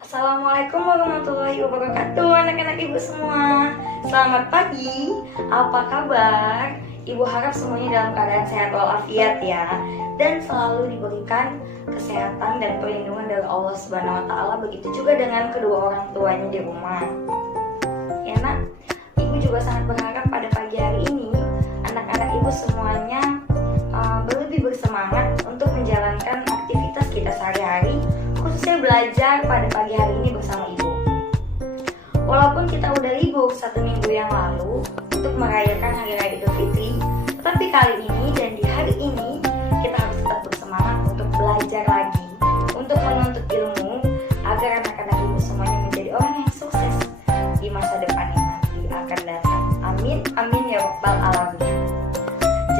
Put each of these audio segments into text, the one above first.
Assalamualaikum warahmatullahi wabarakatuh, anak-anak ibu semua. Selamat pagi, apa kabar? Ibu harap semuanya dalam keadaan sehat walafiat ya, dan selalu diberikan kesehatan dan perlindungan dari Allah Subhanahu wa Ta'ala. Begitu juga dengan kedua orang tuanya di rumah. Ya nak, ibu juga sangat berharap pada pagi hari ini anak-anak ibu semuanya lebih bersemangat untuk menjalankan aktivitas kita sehari-hari, khususnya belajar pada pagi hari ini bersama ibu. Walaupun kita udah libur 1 minggu yang lalu untuk merayakan Hari Raya Idul Fitri, tetapi kali ini dan di hari ini kita harus tetap bersemangat untuk belajar lagi, untuk menuntut ilmu agar anak-anak ibu semuanya menjadi orang yang sukses di masa depan yang nanti akan datang. Amin, amin ya rabbal alamin.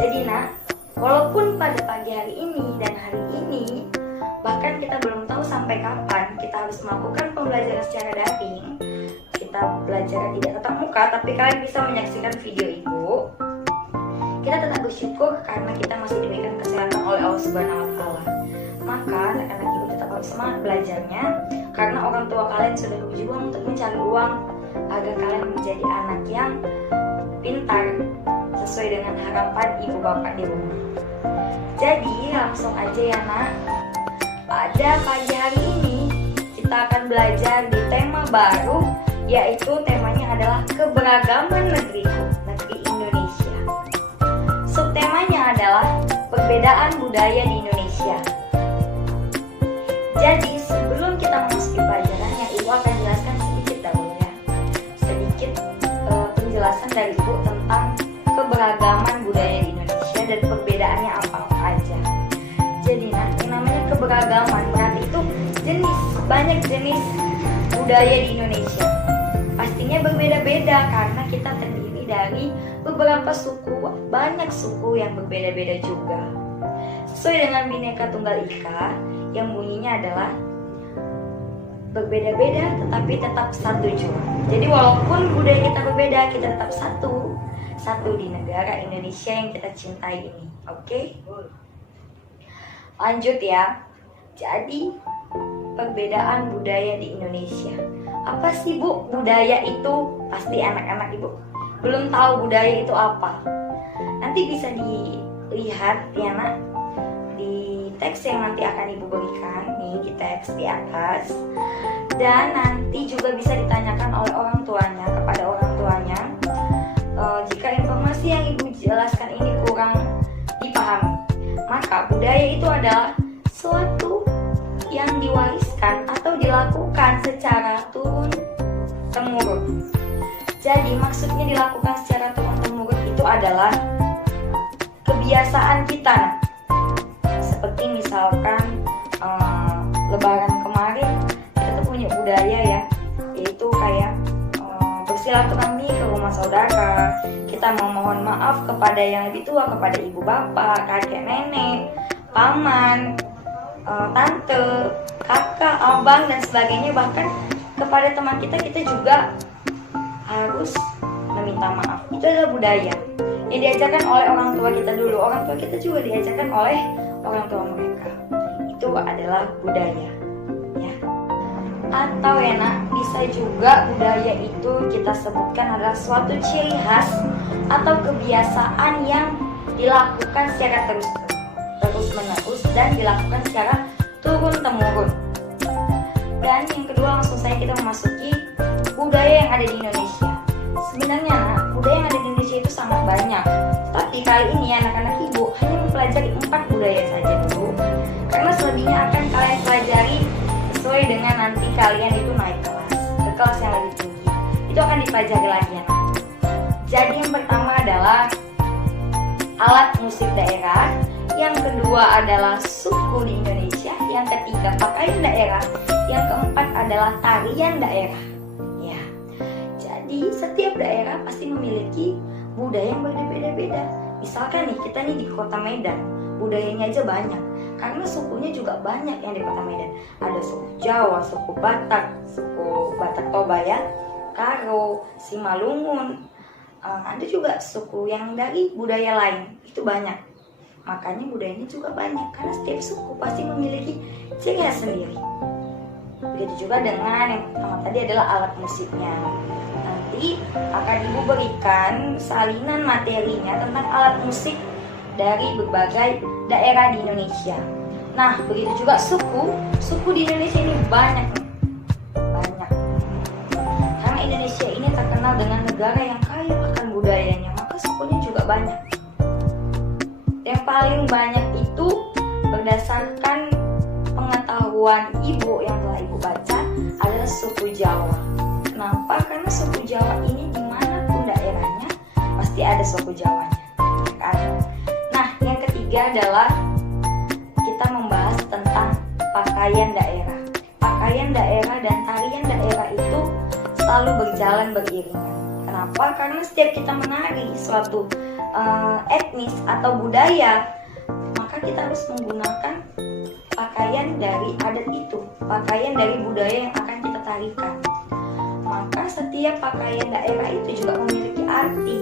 Jadi nak, walaupun pada pagi hari ini dan hari ini bahkan kita belum tahu sampai kapan kita harus melakukan pembelajaran secara daring, kita belajar tidak tatap muka, tapi kalian bisa menyaksikan video ibu. Kita tetap bersyukur karena kita masih diberikan kesehatan oleh Allah Subhanahu wa Ta'ala. Maka anak-anak ibu tetap harus semangat belajarnya, karena orang tua kalian sudah berjuang untuk mencari uang agar kalian menjadi anak yang pintar sesuai dengan harapan ibu bapak di rumah. Jadi langsung aja ya nak, pada pagi hari ini kita akan belajar di tema baru, yaitu temanya adalah keberagaman negeriku, negeri Indonesia. Subtemanya adalah perbedaan budaya di Indonesia. Jadi sebelum kita memasuki pelajarannya, ibu akan jelaskan sedikit dahulu ya, sedikit penjelasan dari ibu tentang keberagaman budaya di Indonesia dan perbedaannya apa aja. Jadi yang namanya keberagaman berarti itu banyak jenis budaya di Indonesia. Pastinya berbeda-beda karena kita terdiri dari beberapa suku, banyak suku yang berbeda-beda juga. Sesuai dengan Bhinneka Tunggal Ika yang bunyinya adalah berbeda-beda tetapi tetap satu jua. Jadi walaupun budaya kita berbeda, kita tetap satu di negara Indonesia yang kita cintai ini. Oke? Lanjut ya. Jadi perbedaan budaya di Indonesia. Apa sih Bu budaya itu? Pasti anak-anak ibu belum tahu budaya itu apa. Nanti bisa dilihat ya nak di teks yang nanti akan ibu berikan nih, di teks di atas. Dan nanti juga bisa ditanyakan oleh orang tuanya kepada orang tuanya jika informasi yang ibu jelaskan ini kurang dipahami. Maka budaya itu adalah suatu yang diwariskan atau dilakukan secara turun-temurun. Jadi maksudnya dilakukan secara turun-temurun itu adalah kebiasaan kita. Seperti misalkan Lebaran kemarin kita tuh punya budaya ya, yaitu kayak bersilaturahmi ke rumah saudara. Kita memohon maaf kepada yang lebih tua, kepada ibu bapak, kakek nenek, paman, tante, kakak, abang dan sebagainya. Bahkan kepada teman kita juga harus meminta maaf. Itu adalah budaya yang diajarkan oleh orang tua kita dulu. Orang tua kita juga diajarkan oleh orang tua mereka. Itu adalah budaya ya. Atau ya nak, bisa juga budaya itu kita sebutkan adalah suatu ciri khas atau kebiasaan yang dilakukan secara terus-menerus dan dilakukan secara turun-temurun. Dan yang kedua, langsung saja kita memasuki budaya yang ada di Indonesia. Sebenarnya nak, budaya yang ada di Indonesia itu sangat banyak, tapi kali ini anak-anak ibu hanya mempelajari 4 budaya saja dulu, karena selebihnya akan kalian pelajari sesuai dengan nanti kalian itu naik kelas ke kelas yang lebih tinggi. Itu akan dipelajari lagi ya. Jadi yang pertama adalah alat musik daerah, yang kedua adalah suku di Indonesia, yang ketiga pakaian daerah, yang keempat adalah tarian daerah. Ya. Jadi setiap daerah pasti memiliki budaya yang berbeda-beda. Misalkan nih kita nih di Kota Medan, budayanya aja banyak. Karena sukunya juga banyak yang di Kota Medan. Ada suku Jawa, suku Batak Toba ya, Karo, Simalungun. Ada juga suku yang dari budaya lain, itu banyak. Makanya budayanya juga banyak, karena setiap suku pasti memiliki ciri khas sendiri. Begitu juga dengan yang pertama tadi adalah alat musiknya. Nanti akan Ibu berikan salinan materinya tentang alat musik dari berbagai daerah di Indonesia. Nah, begitu juga suku di Indonesia ini banyak. Karena Indonesia ini terkenal dengan negara yang kaya akan budayanya, maka sukunya juga banyak. Yang paling banyak itu berdasarkan pengetahuan Ibu yang telah Ibu baca adalah suku Jawa. Kenapa? Karena suku Jawa ini dimanapun daerahnya pasti ada suku Jawanya, kan? Nah, yang ketiga adalah kita membahas tentang pakaian daerah. Pakaian daerah dan tarian daerah itu selalu berjalan beriringan. Kenapa? Karena setiap kita menari suatu etnis atau budaya, maka kita harus menggunakan pakaian dari adat itu, pakaian dari budaya yang akan kita tarikan. Maka setiap pakaian daerah itu juga memiliki arti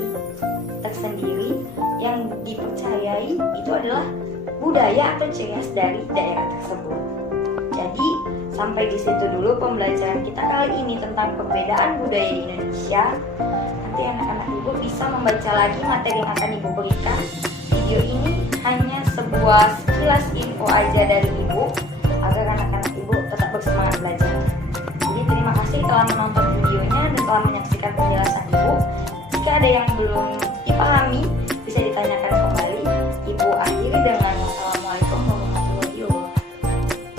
tersendiri yang dipercayai itu adalah budaya atau ciri khas dari daerah tersebut. Jadi sampai di situ dulu pembelajaran kita kali ini tentang perbedaan budaya di Indonesia. Nanti anak-anak Ibu bisa membaca lagi materi yang akan Ibu berikan. Video ini hanya sebuah sekilas info aja dari Ibu agar anak-anak Ibu tetap bersemangat belajar. Jadi terima kasih telah menonton videonya dan telah menyaksikan penjelasan Ibu. Jika ada yang belum dipahami